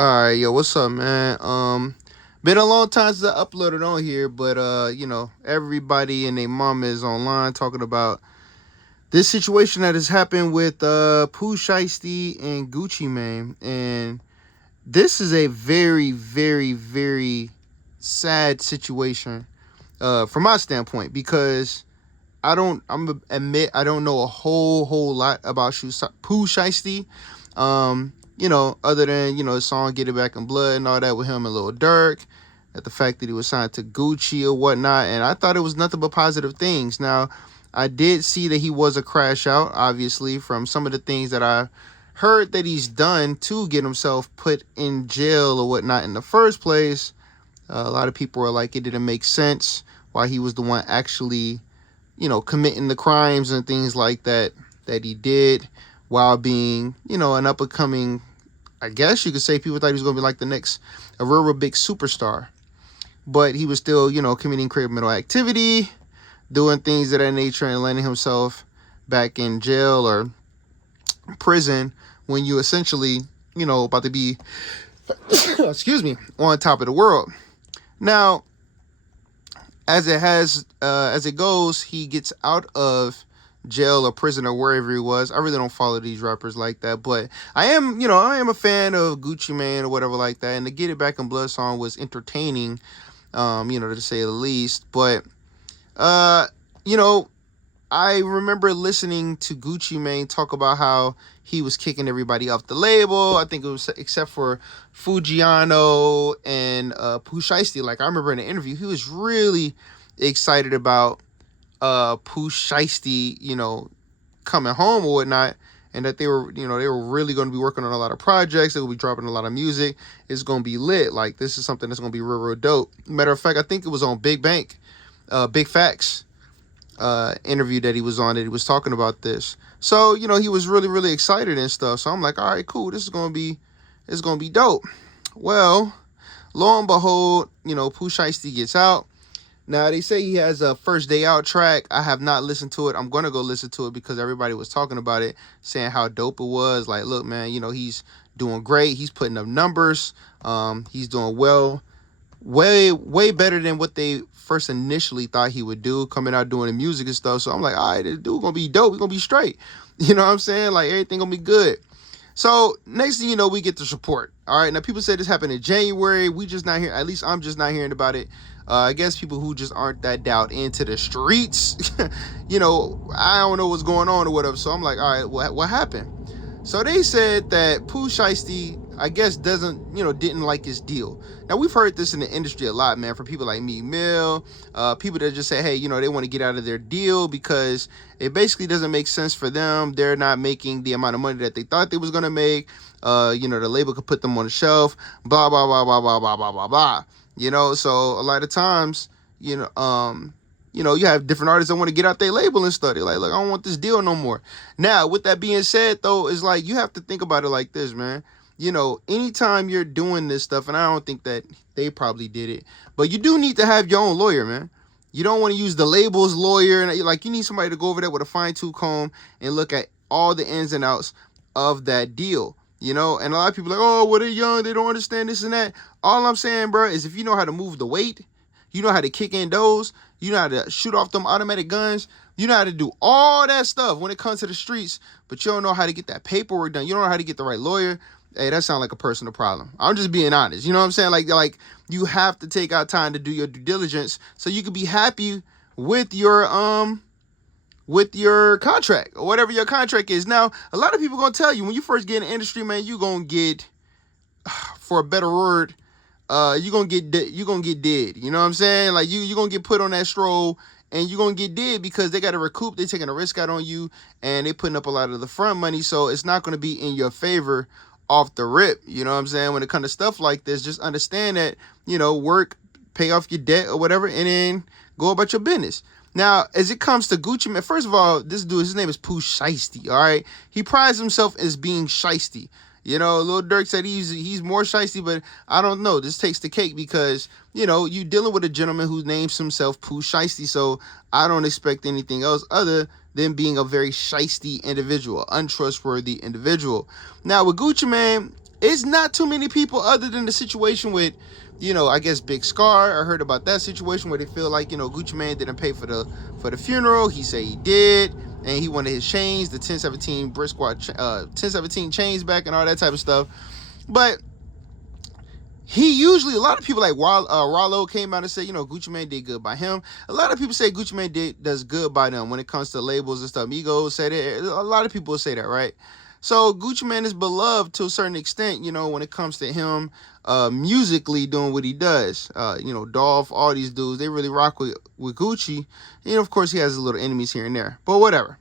All right, yo, what's up, man? Been a long time since I uploaded on here, but everybody and their mama is online talking about this situation that has happened with Pooh Shiesty and Gucci Mane, and this is a very, very, very sad situation from my standpoint because I'm gonna admit I don't know a whole lot about Pooh Shiesty. Other than, the song Get It Back in Blood and all that with him and Lil Durk, at the fact that he was signed to Gucci or whatnot, and I thought it was nothing but positive things. Now, I did see that he was a crash out, obviously, from some of the things that I heard that he's done to get himself put in jail or whatnot in the first place. A lot of people were like, it didn't make sense why he was the one actually, committing the crimes and things like that he did while being, an up and coming, I guess you could say, people thought he was going to be like the next, a real big superstar. But he was still, committing criminal activity, doing things of that nature, and landing himself back in jail or prison when you essentially, about to be, excuse me, on top of the world. Now, as it goes, he gets out of jail or prison or wherever he was. I really don't follow these rappers like that, but I am a fan of Gucci Mane or whatever like that. And the Get It Back in Blood song was entertaining, to say the least. But you know, I remember listening to Gucci Mane talk about how he was kicking everybody off the label. I think it was except for Fujiano and Pooh Shiesty. Like, I remember in an interview, he was really excited about Pooh Shiesty, coming home or whatnot, and that they were really going to be working on a lot of projects. They will be dropping a lot of music. It's going to be lit. Like, this is something that's going to be real dope. Matter of fact, I think it was on Big Facts interview that he was on, that he was talking about this. So, he was really excited and stuff. So I'm like, all right, cool. It's going to be dope. Well, lo and behold, Pooh Shiesty gets out. Now, they say he has a First Day Out track. I have not listened to it. I'm going to go listen to it because everybody was talking about it, saying how dope it was. Like, look, man, he's doing great. He's putting up numbers. He's doing well. Way better than what they first initially thought he would do, coming out doing the music and stuff. So I'm like, all right, this dude going to be dope. He's going to be straight. You know what I'm saying? Like, everything going to be good. So next thing you know, we get the support. All right. Now, people say this happened in January. We just not here. At least I'm just not hearing about it. I guess people who just aren't that dialed into the streets, I don't know what's going on or whatever. So I'm like, all right, what happened? So they said that Pooh Shiesty, I guess, didn't like his deal. Now, we've heard this in the industry a lot, man, from people like me, Mill, people that just say, hey, they want to get out of their deal because it basically doesn't make sense for them. They're not making the amount of money that they thought they was going to make. The label could put them on the shelf, blah, blah, blah, blah, blah, blah, blah, blah, blah. So a lot of times, you have different artists that want to get out their label and stuff. They're like, look, I don't want this deal no more. Now, with that being said, though, is like, you have to think about it like this, man. Anytime you're doing this stuff, and I don't think that they probably did it, but you do need to have your own lawyer, man. You don't want to use the label's lawyer, and like, you need somebody to go over there with a fine-tooth comb and look at all the ins and outs of that deal. And a lot of people are like, oh, well, they're young, they don't understand this and that. All I'm saying, bro, is if you know how to move the weight, you know how to kick in those, you know how to shoot off them automatic guns, you know how to do all that stuff when it comes to the streets, but you don't know how to get that paperwork done, you don't know how to get the right lawyer, hey, that sounds like a personal problem. I'm just being honest. You know what I'm saying? Like you have to take out time to do your due diligence so you can be happy with your contract or whatever your contract is. Now, a lot of people gonna tell you when you first get in the industry, man, you gonna get, for a better word, you gonna get dead. You know what I'm saying? Like you gonna get put on that stroll and you're gonna get dead because they gotta recoup. They're taking a risk out on you and they putting up a lot of the front money, so it's not gonna be in your favor off the rip. You know what I'm saying? When it comes to stuff like this, just understand that, work, pay off your debt or whatever, and then go about your business. Now, as it comes to Gucci Mane, first of all, this dude, his name is Pooh Shiesty, all right? He prides himself as being shiesty. Lil Durk said he's more shiesty, but I don't know. This takes the cake because, you dealing with a gentleman who names himself Pooh Shiesty, so I don't expect anything else other than being a very shiesty individual, untrustworthy individual. Now, with Gucci Mane, It's not too many people other than the situation with, I guess Big Scar. I heard about that situation where they feel like, Gucci Mane didn't pay for the funeral. He said he did, and he wanted his chains, the 1017 Brick Squad, 1017 chains back and all that type of stuff. But he usually, a lot of people like Rollo came out and said, Gucci Mane did good by him. A lot of people say Gucci Mane does good by them when it comes to labels and stuff. Migos said it. A lot of people say that, right? So Gucci Mane is beloved to a certain extent, when it comes to him musically doing what he does. Dolph, all these dudes, they really rock with Gucci. Of course, he has his little enemies here and there, but whatever.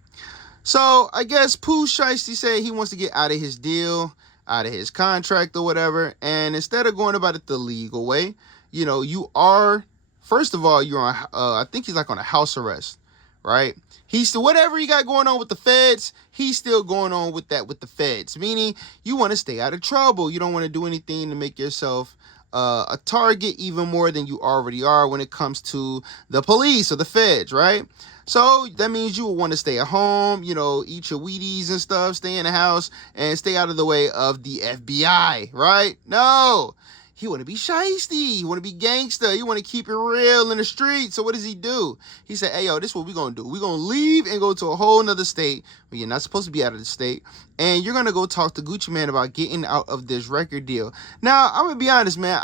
So I guess Pooh Shiesty said he wants to get out of his deal, out of his contract or whatever. And instead of going about it the legal way, you are, first of all, you're on, I think he's like on a house arrest, right? He's still, whatever he got going on with the feds, he's still going on with that with the feds. Meaning you want to stay out of trouble. You don't want to do anything to make yourself a target even more than you already are when it comes to the police or the feds, right? So that means you will want to stay at home, eat your Wheaties and stuff, stay in the house, and stay out of the way of the FBI, right? No, he want to be shiesty. He want to be gangster. He want to keep it real in the street. So what does he do? He said, hey, yo, this is what we're going to do. We're going to leave and go to a whole nother state where you're not supposed to be out of the state. And you're going to go talk to Gucci Mane about getting out of this record deal. Now, I'm going to be honest, man.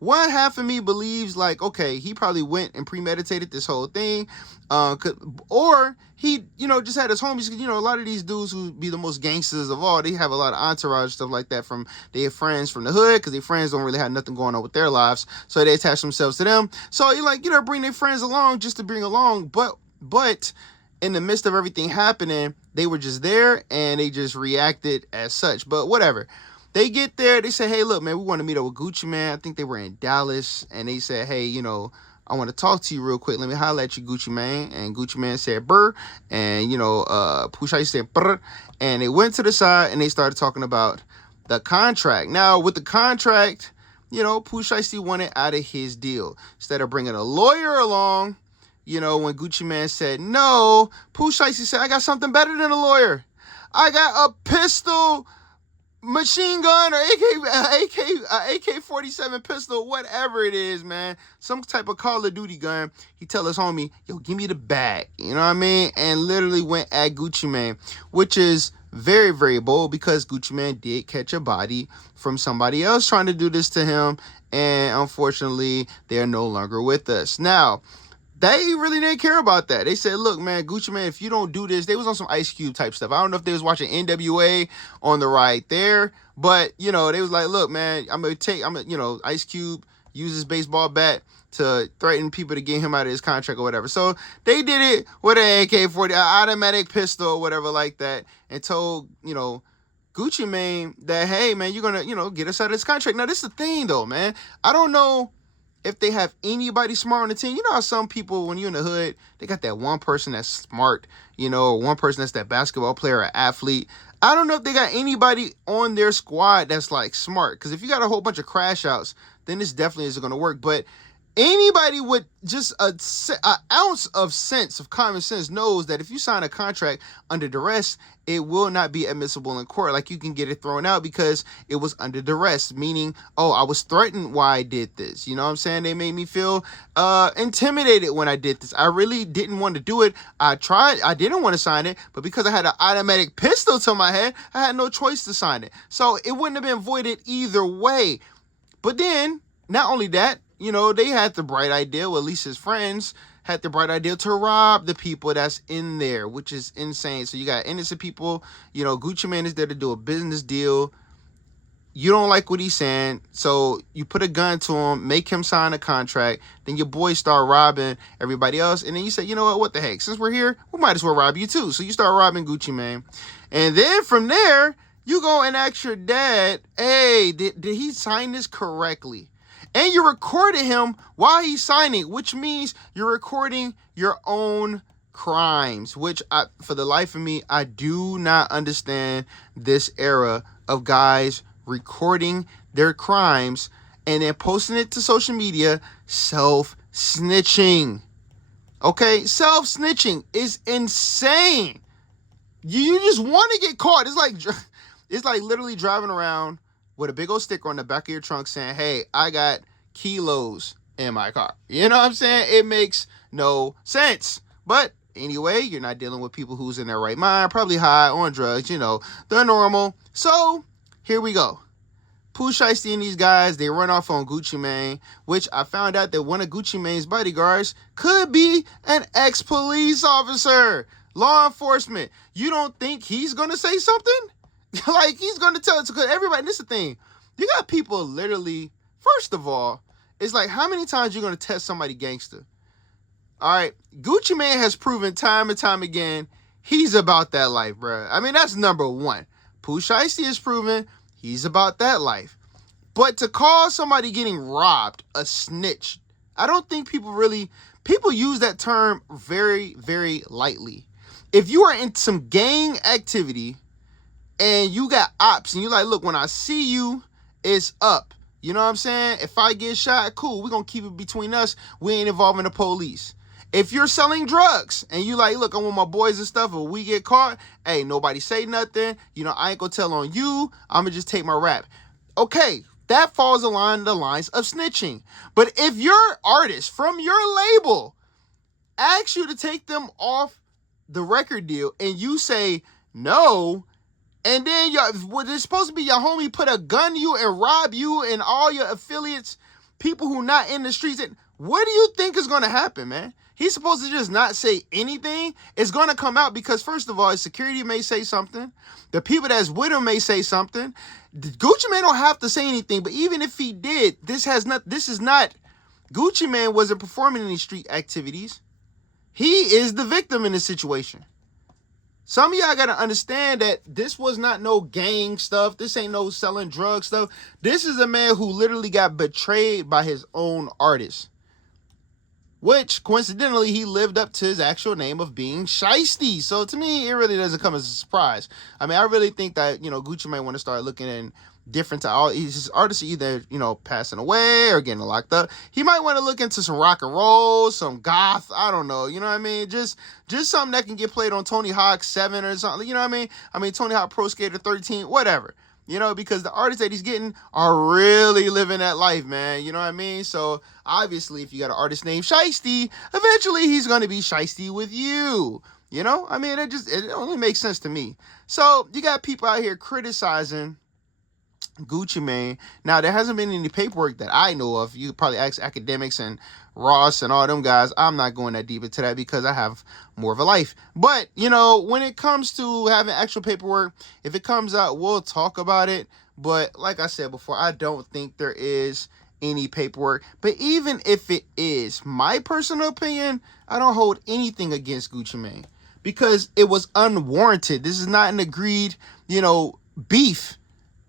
One half of me believes like, okay, he probably went and premeditated this whole thing. Or he, just had his homies. A lot of these dudes who be the most gangsters of all, they have a lot of entourage, stuff like that from their friends from the hood, because their friends don't really have nothing going on with their lives. So they attach themselves to them. So you bring their friends along just to bring along. But in the midst of everything happening, they were just there and they just reacted as such. But whatever. They get there, they say, hey, look, man, we want to meet up with Gucci Mane. I think they were in Dallas, and they said, hey, I want to talk to you real quick. Let me holler at you, Gucci Mane. And Gucci Mane said, brr. And, Pooh Shiesty said, brr. And they went to the side, and they started talking about the contract. Now, with the contract, Pooh Shiesty wanted out of his deal. Instead of bringing a lawyer along, when Gucci Mane said no, Pooh Shiesty said, I got something better than a lawyer. I got a pistol, machine gun, or AK-47 pistol, whatever it is, man, some type of Call of Duty gun. He tell his homie, yo, give me the bag, you know what I mean? And literally went at Gucci Mane, which is very, very bold, because Gucci Mane did catch a body from somebody else trying to do this to him, and unfortunately, they are no longer with us. Now, they really didn't care about that. They said, look, man, Gucci Mane, if you don't do this, they was on some Ice Cube type stuff. I don't know if they was watching NWA on the ride there, but, they was like, look, man, Ice Cube uses baseball bat to threaten people to get him out of his contract or whatever. So they did it with an AK-40, an automatic pistol or whatever like that, and told, Gucci Mane that, hey, man, you're going to, get us out of this contract. Now, this is the thing, though, man. I don't know if they have anybody smart on the team. How some people, when you're in the hood, they got that one person that's smart, or one person that's that basketball player or athlete. I don't know if they got anybody on their squad that's like smart, because if you got a whole bunch of crash outs, then this definitely isn't going to work. But anybody with just an ounce of sense, of common sense, knows that if you sign a contract under duress, it will not be admissible in court. Like, you can get it thrown out because it was under duress, meaning, oh, I was threatened while I did this. You know what I'm saying? They made me feel intimidated when I did this. I really didn't want to do it. I didn't want to sign it, but because I had an automatic pistol to my head, I had no choice to sign it. So it wouldn't have been voided either way. But then, not only that, they had the bright idea, well, at least his friends had the bright idea, to rob the people that's in there, which is insane. So you got innocent people, Gucci Mane is there to do a business deal. You don't like what he's saying, so you put a gun to him, make him sign a contract, then your boys start robbing everybody else, and then you say, you know what the heck, since we're here, we might as well rob you too. So you start robbing Gucci Mane. And then from there, you go and ask your dad, hey, did he sign this correctly? And you recorded him while he's signing, which means you're recording your own crimes, which for the life of me, I do not understand this era of guys recording their crimes and then posting it to social media, self-snitching. Okay, self-snitching is insane. You just want to get caught. It's like It's like literally driving around with a big old sticker on the back of your trunk saying, hey, I got kilos in my car. You know what I'm saying? It makes no sense. But anyway, you're not dealing with people who's in their right mind, probably high on drugs, they're normal. So here we go. Pooh, Shiesty, and these guys, they run off on Gucci Mane, which I found out that one of Gucci Mane's bodyguards could be an ex-police officer, law enforcement. You don't think he's going to say something? Like, he's going to tell us, because everybody, this is the thing, you got people literally, first of all, it's like, how many times you going to test somebody gangster? All right, Gucci Mane has proven time and time again, he's about that life, bro. I mean, that's number one. Pooh, Shiesty has proven he's about that life. But to call somebody getting robbed a snitch, I don't think people use that term very, very lightly. If you are in some gang activity and you got ops and you're like, look, when I see you, it's up. You know what I'm saying? If I get shot, cool, we're going to keep it between us. We ain't involving the police. If you're selling drugs and you like, look, I'm with my boys and stuff, and we get caught, hey, nobody say nothing. I ain't gonna tell on you. I'm gonna just take my rap. Okay, that falls along the lines of snitching. But if your artist from your label asks you to take them off the record deal and you say no, and then it's supposed to be your homie put a gun to you and rob you and all your affiliates, people who not in the streets, what do you think is gonna happen, man? He's supposed to just not say anything. It's going to come out because, first of all, his security may say something. The people that's with him may say something. Gucci Mane don't have to say anything, but even if he did, this is not, Gucci Mane wasn't performing any street activities. He is the victim in this situation. Some of y'all got to understand that this was not no gang stuff. This ain't no selling drug stuff. This is a man who literally got betrayed by his own artist. Which, coincidentally, he lived up to his actual name of being Shiesty. So, to me, it really doesn't come as a surprise. I mean, I really think that, Gucci might want to start looking in different to all his artists either, passing away or getting locked up. He might want to look into some rock and roll, some goth, I don't know, you know what I mean? Just something that can get played on Tony Hawk 7 or something, you know what I mean? I mean, Tony Hawk Pro Skater 13, whatever. Because the artists that he's getting are really living that life, man. You know what I mean? So, obviously, if you got an artist named Shiesty, eventually he's going to be Shiesty with you. I mean, it only makes sense to me. So, you got people out here criticizing Gucci Mane. Now, there hasn't been any paperwork that I know of. You probably ask academics and Ross and all them guys. I'm not going that deep into that because I have more of a life. But, when it comes to having actual paperwork, if it comes out, we'll talk about it. But like I said before, I don't think there is any paperwork. But even if it is, my personal opinion, I don't hold anything against Gucci Mane because it was unwarranted. This is not an agreed, beef.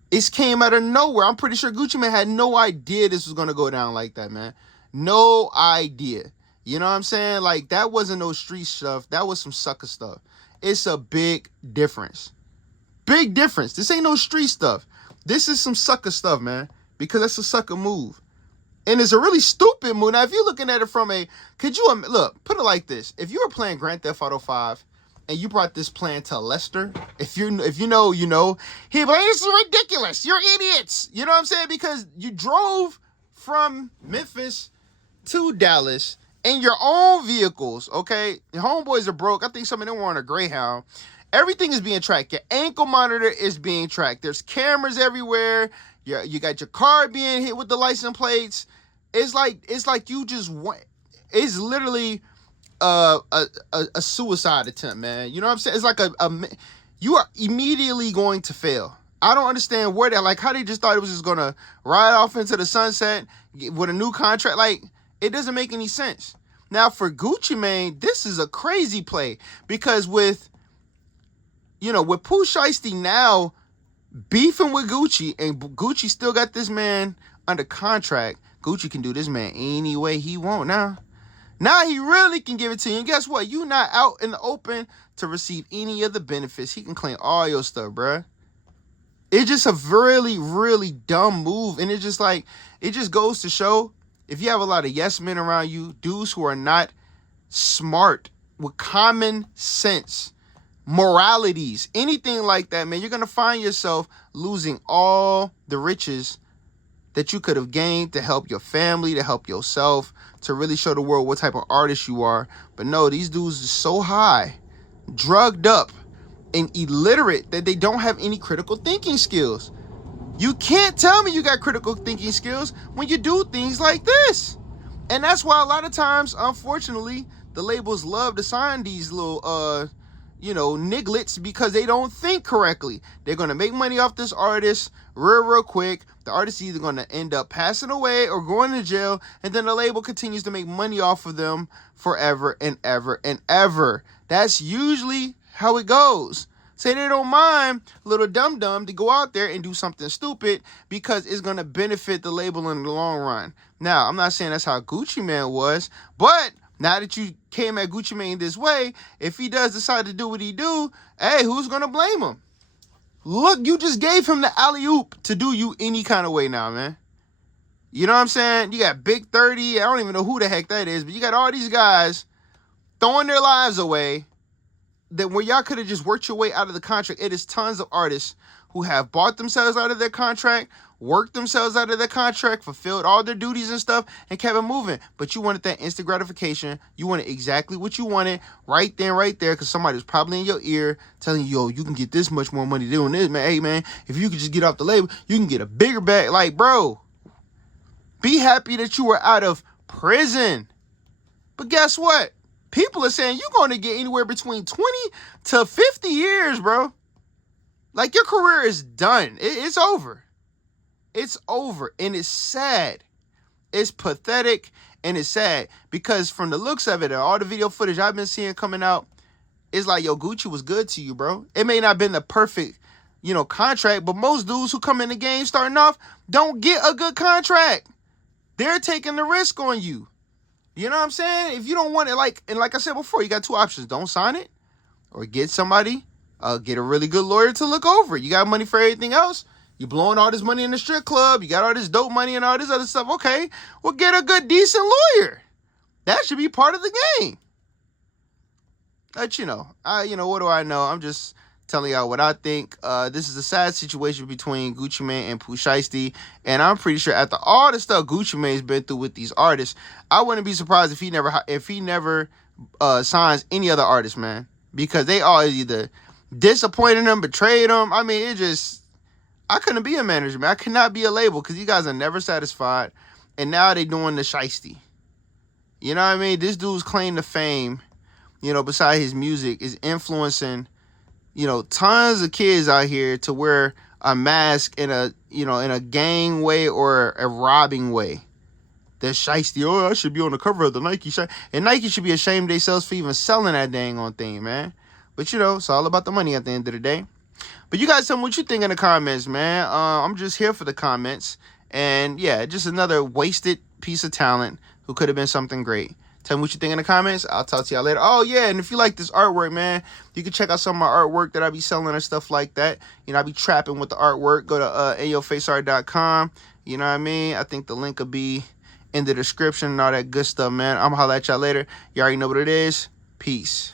It came out of nowhere. I'm pretty sure Gucci Mane had no idea this was going to go down like that, man. No idea. You know what I'm saying? Like, that wasn't no street stuff. That was some sucker stuff. It's a big difference. Big difference. This ain't no street stuff. This is some sucker stuff, man. Because that's a sucker move. And it's a really stupid move. Now, if you're looking at it from look, put it like this. If you were playing Grand Theft Auto 5 and you brought this plan to Lester, if you know, he'd be like, this is ridiculous. You're idiots. You know what I'm saying? Because you drove from Memphis to Dallas in your own vehicles, okay? Your homeboys are broke. I think some of them were on a Greyhound. Everything is being tracked. Your ankle monitor is being tracked. There's cameras everywhere. You got your car being hit with the license plates. It's like you just went. It's literally a suicide attempt, man. You know what I'm saying? It's like you are immediately going to fail. I don't understand how they just thought it was just gonna ride off into the sunset with a new contract. Like, it doesn't make any sense. Now, for Gucci Mane, this is a crazy play because with Pooh Shiesty now beefing with Gucci and Gucci still got this man under contract, Gucci can do this man any way he want now. Now he really can give it to you. And guess what? You not out in the open to receive any of the benefits. He can claim all your stuff, bruh. It's just a really, really dumb move. And it just goes to show, if you have a lot of yes men around you, dudes who are not smart with common sense, moralities, anything like that, man, you're going to find yourself losing all the riches that you could have gained to help your family, to help yourself, to really show the world what type of artist you are. But no, these dudes are so high, drugged up, and illiterate that they don't have any critical thinking skills. You can't tell me you got critical thinking skills when you do things like this. And that's why a lot of times, unfortunately, the labels love to sign these little, nigglets, because they don't think correctly. They're going to make money off this artist real quick. The artist is either going to end up passing away or going to jail, and then the label continues to make money off of them forever and ever and ever. That's usually how it goes. Say they don't mind little dum-dum to go out there and do something stupid because it's going to benefit the label in the long run. Now, I'm not saying that's how Gucci Mane was, but now that you came at Gucci Mane this way, if he does decide to do what he do, hey, who's going to blame him? Look, you just gave him the alley-oop to do you any kind of way now, man. You know what I'm saying? You got Big 30. I don't even know who the heck that is, but you got all these guys throwing their lives away that where y'all could have just worked your way out of the contract. It is tons of artists who have bought themselves out of their contract, worked themselves out of their contract, fulfilled all their duties and stuff, and kept it moving. But you wanted that instant gratification. You wanted exactly what you wanted right then, right there, because somebody was probably in your ear telling you, yo, you can get this much more money doing this, man. Hey, man, if you could just get off the label, you can get a bigger bag. Like, bro, be happy that you were out of prison. But guess what? People are saying you're going to get anywhere between 20 to 50 years, bro. Like, your career is done. It's over. It's over. And it's sad. It's pathetic and it's sad. Because from the looks of it, and all the video footage I've been seeing coming out, it's like, yo, Gucci was good to you, bro. It may not have been the perfect, contract, but most dudes who come in the game starting off don't get a good contract. They're taking the risk on you. You know what I'm saying? If you don't want it, like I said before, you got two options. Don't sign it or get somebody, get a really good lawyer to look over it. You got money for everything else. You're blowing all this money in the strip club. You got all this dope money and all this other stuff. Okay, well, get a good, decent lawyer. That should be part of the game. But, what do I know? I'm just telling y'all what I think. This is a sad situation between Gucci Mane and Pooh Shiesty, and I'm pretty sure after all the stuff Gucci Mane's been through with these artists, I wouldn't be surprised if he never signs any other artist, man, because they all either disappointed him, betrayed him. I mean, I couldn't be a manager, man. I could not be a label because you guys are never satisfied, and now they doing the Shiesty. You know what I mean? This dude's claim to fame, beside his music, is influencing tons of kids out here to wear a mask in a gang way or a robbing way. That Shiesty, I should be on the cover of the Nike shirt. And Nike should be ashamed of themselves for even selling that dang on thing, man. But, it's all about the money at the end of the day. But you guys tell me what you think in the comments, man. I'm just here for the comments. And, yeah, just another wasted piece of talent who could have been something great. Tell me what you think in the comments. I'll talk to y'all later. Oh, yeah, and if you like this artwork, man, you can check out some of my artwork that I be selling and stuff like that. I be trapping with the artwork. Go to ayofaceart.com. You know what I mean? I think the link will be in the description and all that good stuff, man. I'm going to holler at y'all later. You already know what it is. Peace.